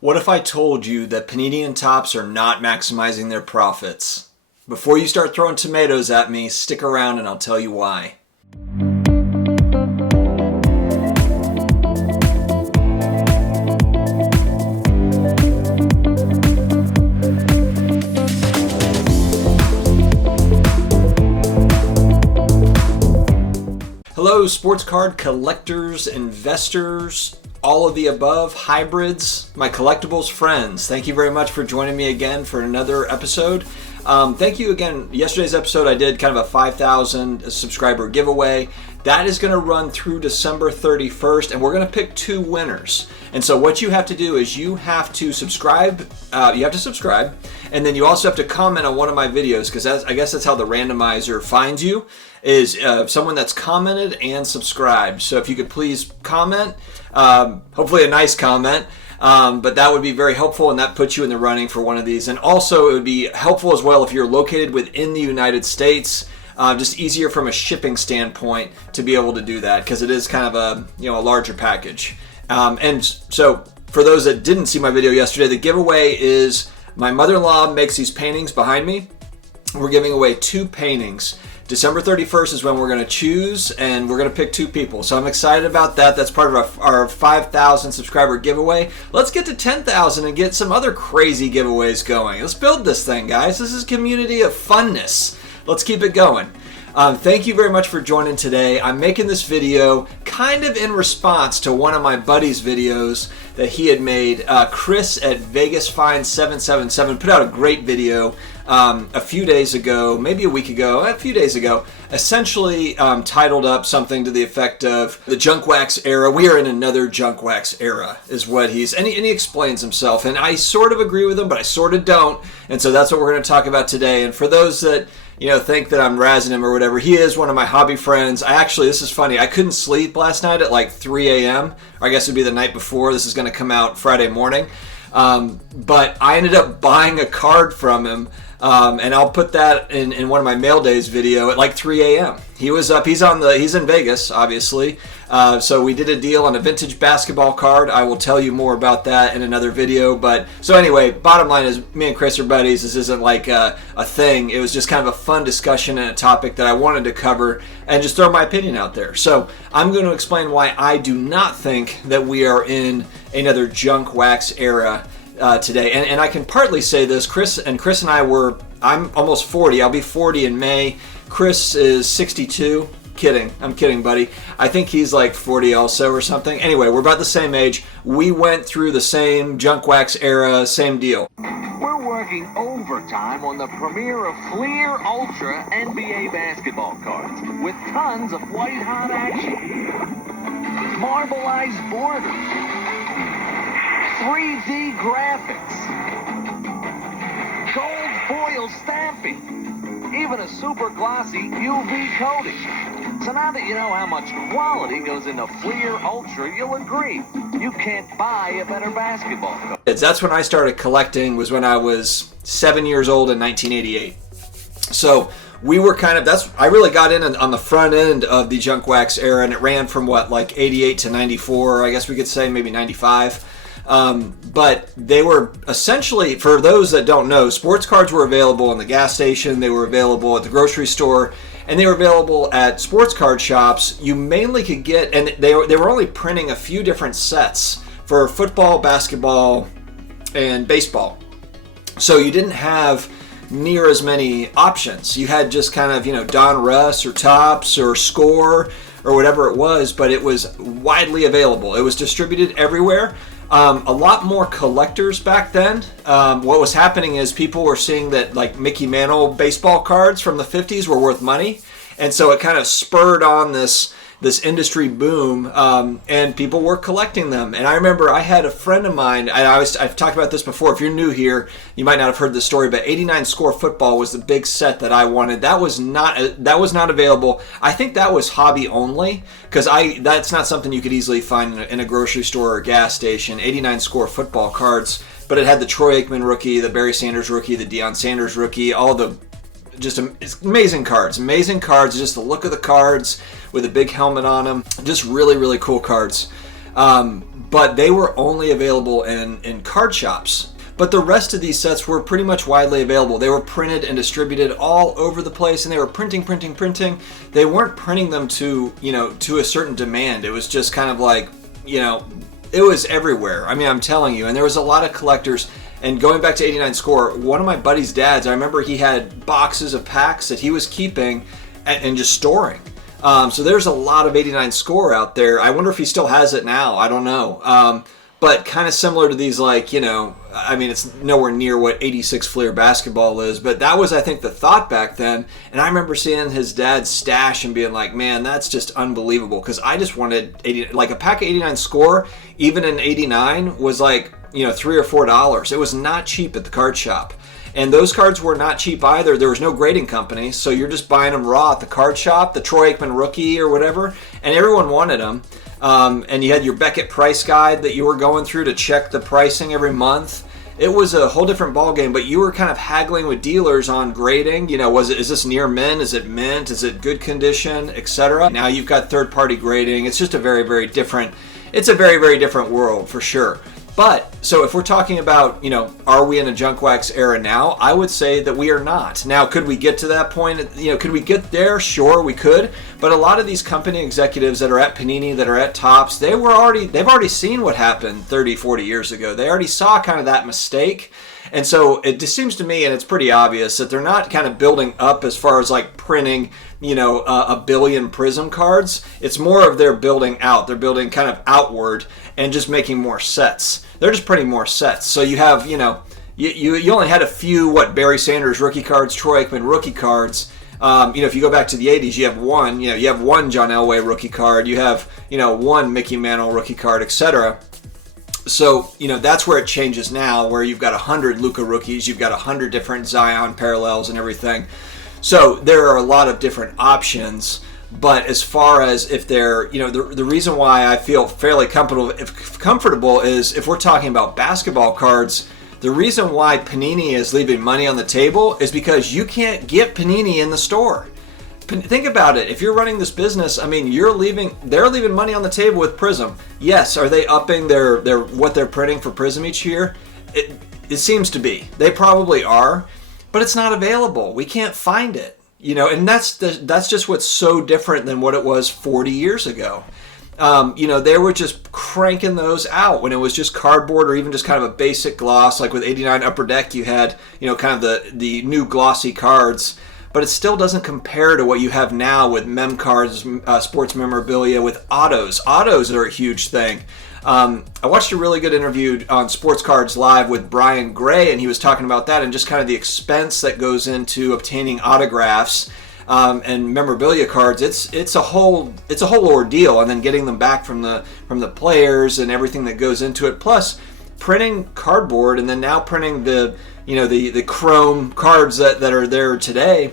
What if I told you that Panini and Topps are not maximizing their profits? Before you start throwing tomatoes at me, stick around and I'll tell you why. Hello, sports card collectors, investors, all of the above, hybrids, my collectibles friends. Thank you very much for joining me again for another episode. Thank you again. Yesterday's episode I did kind of a 5,000 subscriber giveaway. That is going to run through December 31st, and we're going to pick two winners. And so what you have to do is you have to subscribe. And then you also have to comment on one of my videos, because I guess that's how the randomizer finds you, is someone that's commented and subscribed. So if you could please comment, hopefully a nice comment, but that would be very helpful, and that puts you in the running for one of these. And also it would be helpful as well if you're located within the United States. Just easier from a shipping standpoint to be able to do that, because it is kind of a larger package. And so for those that didn't see my video yesterday, the giveaway is my mother-in-law makes these paintings behind me. We're giving away two paintings. December 31st is when we're going to choose, and we're going to pick two people. So I'm excited about that. That's part of our 5,000 subscriber giveaway. Let's get to 10,000 and get some other crazy giveaways going. Let's build this thing, guys. This is a community of funness. Let's keep it going. Thank you very much for joining today. I'm making this video kind of in response to one of my buddy's videos that he had made. Chris at VegasFind777 put out a great video a few days ago, maybe a week ago, a few days ago, essentially titled up something to the effect of the junk wax era. We are in another junk wax era, is what and he explains himself. And I sort of agree with him, but I sort of don't. And so that's what we're going to talk about today. And for those that think that I'm razzing him or whatever, he is one of my hobby friends. This is funny. I couldn't sleep last night at like 3 a.m. Or I guess it'd be the night before. This is going to come out Friday morning. But I ended up buying a card from him. And I'll put that in one of my mail days video at like 3 a.m. He was up, he's in Vegas, obviously. So we did a deal on a vintage basketball card. I will tell you more about that in another video. But so anyway, bottom line is me and Chris are buddies. This isn't like a thing. It was just kind of a fun discussion and a topic that I wanted to cover and just throw my opinion out there. So I'm going to explain why I do not think that we are in another junk wax era today. And I can partly say this, Chris and I I'm almost 40. I'll be 40 in May. Chris is 62. I'm kidding, buddy. I think he's like 40 also or something. Anyway, we're about the same age. We went through the same junk wax era, same deal. We're working overtime on the premiere of Fleer Ultra NBA basketball cards with tons of white-hot action, marbleized borders, 3D graphics, gold foil stamping, even a super glossy UV coating. So now that you know how much quality goes into Fleer Ultra, you'll agree, you can't buy a better basketball card. That's when I started collecting, was when I was 7 years old in 1988. So we were I really got in on the front end of the junk wax era, and it ran from like 88 to 94, I guess we could say maybe 95. But they were essentially, for those that don't know, sports cards were available in the gas station, they were available at the grocery store, and they were available at sports card shops. You mainly could get, and they were only printing a few different sets for football, basketball, and baseball. So you didn't have near as many options. You had just kind of, Don Russ or Topps or Score or whatever it was, but it was widely available. It was distributed everywhere. A lot more collectors back then. What was happening is people were seeing that like Mickey Mantle baseball cards from the 50s were worth money. And so it kind of spurred on this industry boom, and people were collecting them. And I remember I had a friend of mine, and I've talked about this before. If you're new here, you might not have heard this story, but 89 Score Football was the big set that I wanted. That was not available. I think that was hobby only, because that's not something you could easily find in a grocery store or gas station. 89 Score Football cards, but it had the Troy Aikman rookie, the Barry Sanders rookie, the Deion Sanders rookie, all the just amazing cards, just the look of the cards with a big helmet on them, just really, really cool cards. but they were only available in card shops. But the rest of these sets were pretty much widely available. They were printed and distributed all over the place, and they were printing. They weren't printing them to a certain demand. It was just kind of like, it was everywhere. I mean, I'm telling you. And there was a lot of collectors. And going back to 89 Score, one of my buddy's dads, I remember he had boxes of packs that he was keeping and just storing. So there's a lot of 89 Score out there. I wonder if he still has it now. I don't know. But kind of similar to these, like, I mean, it's nowhere near what 86 Fleer basketball is, but that was, I think, the thought back then. And I remember seeing his dad's stash and being like, man, that's just unbelievable. Because I just wanted a pack of 89 Score, even in 89, was like, $3 or $4. It was not cheap at the card shop. And those cards were not cheap either. There was no grading company, so you're just buying them raw at the card shop, the Troy Aikman rookie or whatever, and everyone wanted them. And you had your Beckett price guide that you were going through to check the pricing every month. It was a whole different ballgame, but you were kind of haggling with dealers on grading. Is this near mint? Is it mint? Is it good condition, etc.? Now you've got third-party grading. It's just a very, very different world for sure. But, so if we're talking about, are we in a junk wax era now? I would say that we are not. Now, could we get to that point? Could we get there? Sure, we could. But a lot of these company executives that are at Panini, that are at Topps, they've already seen what happened 30, 40 years ago. They already saw kind of that mistake. And so it just seems to me, and it's pretty obvious, that they're not kind of building up as far as like printing, a billion Prism cards. It's more of they're building out. They're building kind of outward and just making more sets. They're just printing more sets. So you have, you only had a few, Barry Sanders rookie cards, Troy Aikman rookie cards. If you go back to the 80s, you have one, you have one John Elway rookie card. You have, one Mickey Mantle rookie card, etc. So, that's where it changes now, where you've got 100 Luka rookies, you've got 100 different Zion parallels and everything. So there are a lot of different options. But as far as if they're, the reason why I feel fairly comfortable is if we're talking about basketball cards, the reason why Panini is leaving money on the table is because you can't get Panini in the store. Think about it. If you're running this business, I mean, they're leaving money on the table with Prism. Yes, are they upping their what they're printing for Prism each year? It seems to be. They probably are, but it's not available. We can't find it. And that's just what's so different than what it was 40 years ago. They were just cranking those out when it was just cardboard or even just kind of a basic gloss. Like with 89 Upper Deck, you had, kind of the new glossy cards. But it still doesn't compare to what you have now with mem cards, sports memorabilia, with autos. Autos are a huge thing. I watched a really good interview on Sportscards Live with Brian Gray, and he was talking about that and just kind of the expense that goes into obtaining autographs and memorabilia cards. It's a whole ordeal, and then getting them back from the players and everything that goes into it. Plus, printing cardboard and then now printing the chrome cards that are there today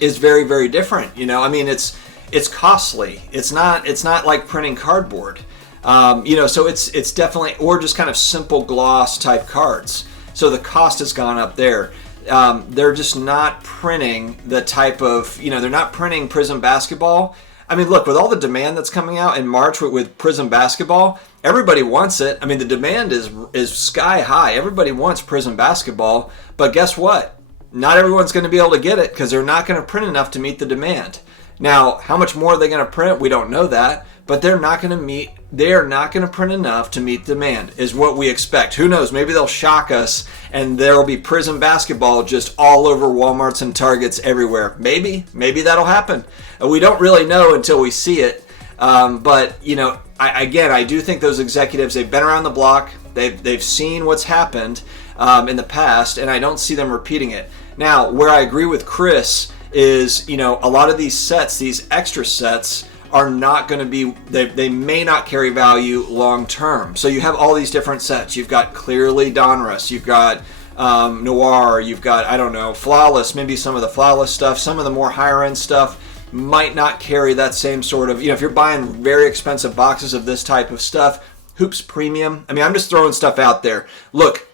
is very, very different. I mean, it's costly. It's not like printing cardboard. So it's definitely, or just kind of simple gloss type cards. So the cost has gone up there. They're just not printing the type of, they're not printing Prism basketball. I mean, look, with all the demand that's coming out in March with Prism basketball, everybody wants it. I mean, the demand is sky high. Everybody wants Prism basketball, but guess what? Not everyone's going to be able to get it because they're not going to print enough to meet the demand. Now, how much more are they going to print? We don't know that, but they are not going to print enough to meet demand is what we expect. Who knows? Maybe they'll shock us and there will be Prism basketball just all over Walmarts and Targets everywhere. Maybe that'll happen. We don't really know until we see it. But I do think those executives, they've been around the block. They've seen what's happened in the past, and I don't see them repeating it. Now, where I agree with Chris is, a lot of these sets, these extra sets, are not going to be, they may not carry value long term. So you have all these different sets. You've got clearly Donruss, you've got Noir, you've got, I don't know, Flawless, maybe some of the Flawless stuff, some of the more higher end stuff might not carry that same sort of, if you're buying very expensive boxes of this type of stuff, Hoops Premium, I mean, I'm just throwing stuff out there. Look,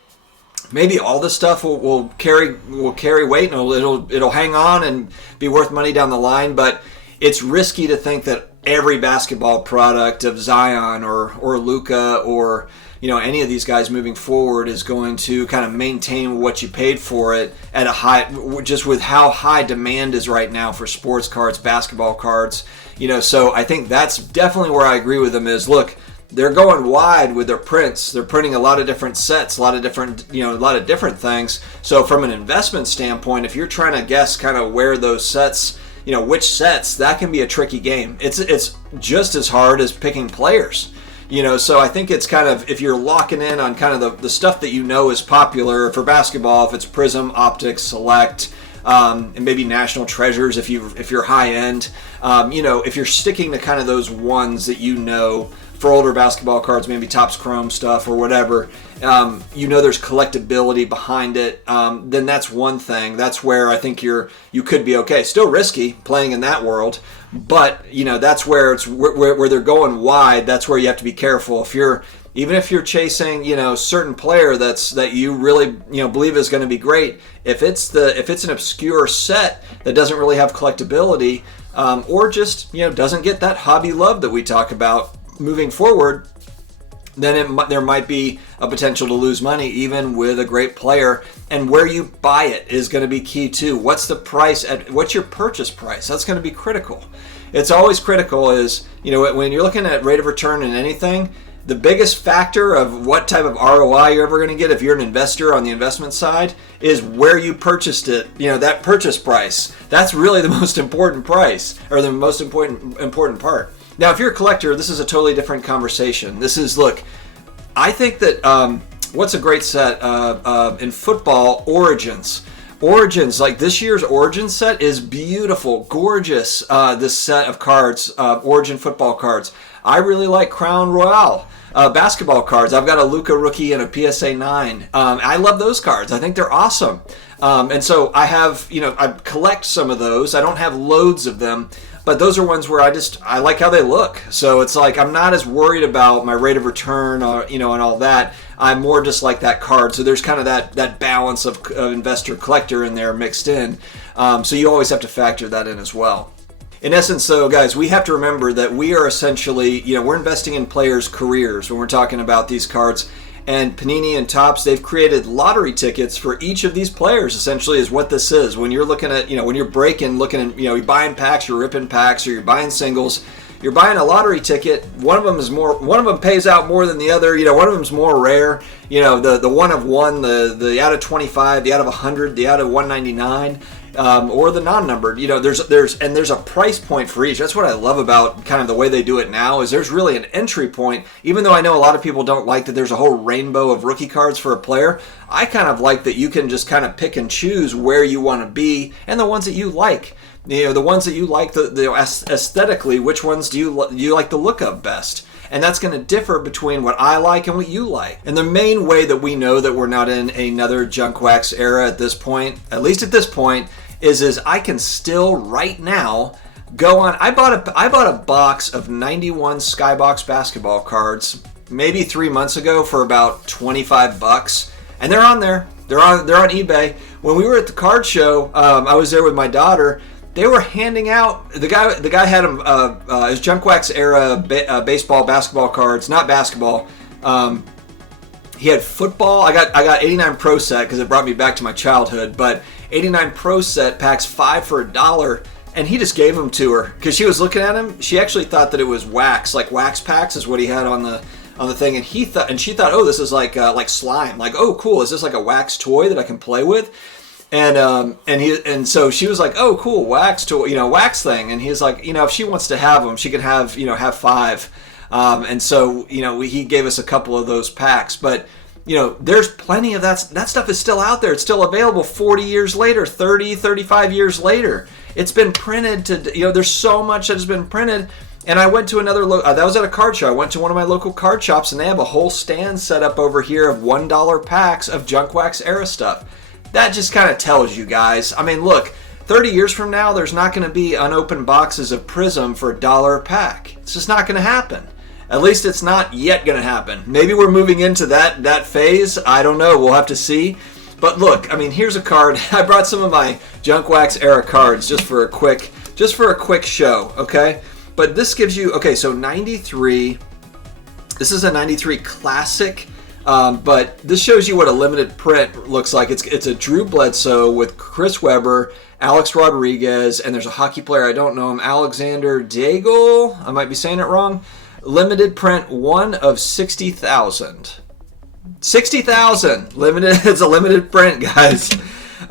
maybe all this stuff will carry weight and it'll hang on and be worth money down the line, but it's risky to think that every basketball product of Zion or Luka or any of these guys moving forward is going to kind of maintain what you paid for it at a high, just with how high demand is right now for sports cards, basketball cards. So I think that's definitely where I agree with them is, look, they're going wide with their prints. They're printing a lot of different sets, a lot of different things. So from an investment standpoint, if you're trying to guess kind of where those sets, which sets, that can be a tricky game. It's just as hard as picking players. So I think it's kind of, if you're locking in on kind of the stuff that is popular for basketball, if it's Prism, Optics, Select, and maybe National Treasures if you're high end, if you're sticking to kind of those ones that for older basketball cards, maybe Topps Chrome stuff or whatever, there's collectability behind it, then that's one thing. That's where I think you could be okay. Still risky playing in that world, but that's where it's where they're going wide. That's where you have to be careful. Even if you're chasing certain player that you really believe is going to be great, if it's an obscure set that doesn't really have collectability, or just doesn't get that hobby love that we talk about moving forward, then there might be a potential to lose money even with a great player. And where you buy it is going to be key too. What's the price what's your purchase price? That's going to be critical. It's always critical is, when you're looking at rate of return in anything, the biggest factor of what type of ROI you're ever going to get if you're an investor on the investment side is where you purchased it, that purchase price. That's really the most important price, or the most important part. Now, if you're a collector, this is a totally different conversation. This is, look, I think that what's a great set in football, Origins. Origins, like this year's Origins set is beautiful, gorgeous, this set of cards, Origin football cards. I really like Crown Royale basketball cards. I've got a Luka rookie and a PSA 9. I love those cards. I think they're awesome. And so I have, I collect some of those. I don't have loads of them, but those are ones where I like how they look. So it's like I'm not as worried about my rate of return, and all that. I'm more just like that card. So there's kind of that balance of investor collector in there mixed in. So you always have to factor that in as well. In essence, though, guys, we have to remember that we are essentially, we're investing in players' careers when we're talking about these cards. And Panini and Topps, they've created lottery tickets for each of these players, essentially, is what this is. When you're looking at, when you're looking at, you're buying packs, you're ripping packs, or you're buying singles, you're buying a lottery ticket. One of them pays out more than the other. One of them's more rare. The one of one, the out of 25, the out of 100, the out of 199. Or the non-numbered, there's a price point for each. That's what I love about kind of the way they do it now, is there's really an entry point. Even though I know a lot of people don't like that there's a whole rainbow of rookie cards for a player, I kind of like that you can just kind of pick and choose where you want to be and the ones that you like. The ones that you like the aesthetically, which ones do you like the look of best? And that's going to differ between what I like and what you like. And the main way that we know that we're not in another junk wax era at this point, at least at this point, is I can still right now go on. I bought a box of 91 Skybox basketball cards maybe 3 months ago for about $25, and they're on there. They're on eBay. When we were at the card show, I was there with my daughter. They were handing out, the guy had his junk wax era baseball, basketball cards, not basketball. He had football. I got 89 Pro set because it brought me back to my childhood, but 89 Pro set packs 5 for $1, and he just gave them to her because she was looking at him. She actually thought that it was wax, like wax packs is what he had on the thing, and she thought, oh, this is like slime, like, oh, cool, is this like a wax toy that I can play with? And so she was like, oh, cool, wax toy, wax thing, and he's like, if she wants to have them, she can have 5. And so, he gave us a couple of those packs, but there's plenty of that stuff is still out there. It's still available 40 years later, 30, 35 years later. It's been printed to, there's so much that has been printed. And I went to another, that was at a card show. I went to one of my local card shops, and they have a whole stand set up over here of $1 packs of junk wax era stuff. That just kind of tells you guys. I mean, look, 30 years from now, there's not going to be unopened boxes of Prism for $1 a pack. It's just not going to happen. At least it's not yet going to happen. Maybe we're moving into that phase. I don't know. We'll have to see. But look, I mean, here's a card. I brought some of my junk wax era cards just for a quick just for a quick show, okay? But this gives you, okay, so 93, this is a 93 classic, but this shows you what a limited print looks like. It's a Drew Bledsoe with Chris Webber, Alex Rodriguez, and there's a hockey player, I don't know him, Alexander Daigle, I might be saying it wrong. Limited print, 1 of 60,000. 60,000! Limited, it's a limited print, guys.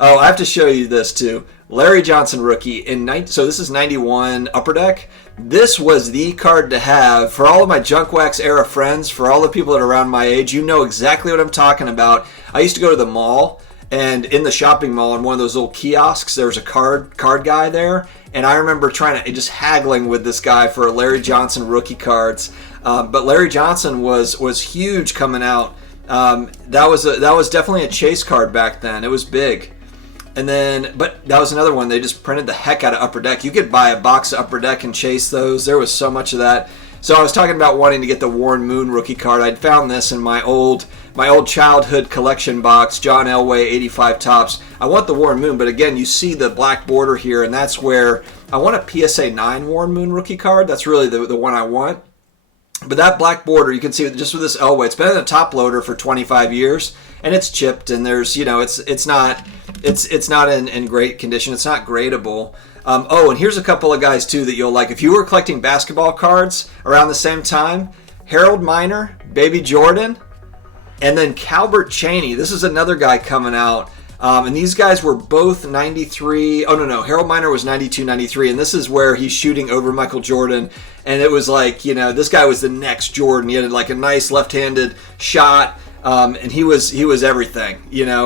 Oh, I have to show you this too. Larry Johnson rookie, so this is 91 Upper Deck. This was the card to have for all of my Junk Wax era friends, for all the people that are around my age. You know exactly what I'm talking about. I used to go to the mall, and in the shopping mall, in one of those little kiosks, there was a card guy there, and I remember trying to just haggling with this guy for Larry Johnson rookie cards. But Larry Johnson was huge coming out. That was definitely a chase card back then. It was big. And then, but that was another one. They just printed the heck out of Upper Deck. You could buy a box of Upper Deck and chase those. There was so much of that. So I was talking about wanting to get the Warren Moon rookie card. I'd found this in my old childhood collection box, John Elway 85 Tops. I want the Warren Moon, but again, you see the black border here, and that's where I want a PSA 9 Warren Moon rookie card. That's really the one I want. But that black border, you can see just with this Elway, it's been in a top loader for 25 years, and it's chipped, and there's, it's not in great condition. It's not gradable. And here's a couple of guys too that you'll like. If you were collecting basketball cards around the same time, Harold Miner, Baby Jordan, and then Calbert Chaney. This is another guy coming out. And these guys were both 93. Oh, no. Harold Miner was 92, 93. And this is where he's shooting over Michael Jordan. And it was like, this guy was the next Jordan. He had like a nice left-handed shot. And he was everything,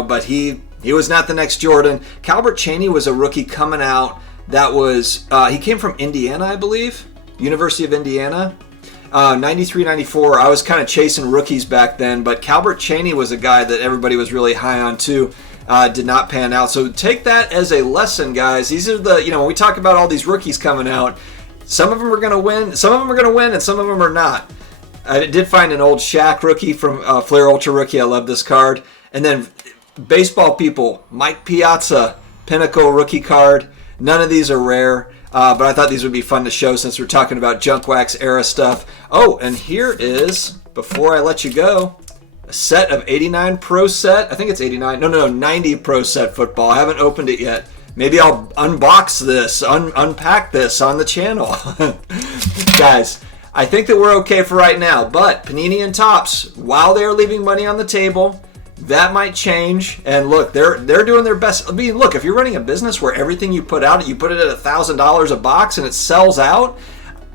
but he was not the next Jordan. Calbert Chaney was a rookie coming out that was, he came from Indiana, I believe, University of Indiana. 93, 94, I was kind of chasing rookies back then, but Calbert Chaney was a guy that everybody was really high on too. Did not pan out. So take that as a lesson, guys. These are when we talk about all these rookies coming out, some of them are going to win, and some of them are not. I did find an old Shaq rookie from Flair Ultra Rookie. I love this card. And then baseball people, Mike Piazza, Pinnacle rookie card. None of these are rare, but I thought these would be fun to show since we're talking about Junk Wax era stuff. Oh, and here is, before I let you go, a set of 89 Pro Set. I think it's 89. No, 90 Pro Set football. I haven't opened it yet. Maybe I'll unbox this, unpack this on the channel. Guys, I think that we're okay for right now, but Panini and Topps, while they're leaving money on the table, that might change. And look, they're doing their best. I mean, look, if you're running a business where everything you put out, you put it at $1,000 a box and it sells out,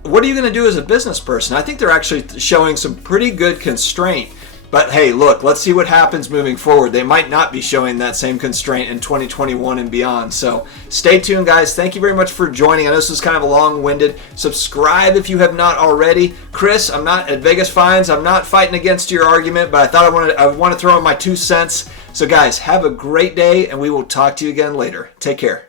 what are you going to do as a business person? I think they're actually showing some pretty good constraint. But hey, look, let's see what happens moving forward. They might not be showing that same constraint in 2021 and beyond. So stay tuned, guys. Thank you very much for joining. I know this was kind of a long-winded. Subscribe if you have not already. Chris, I'm not at Vegas Fines. I'm not fighting against your argument, but I thought I want to throw in my 2 cents. So guys, have a great day, and we will talk to you again later. Take care.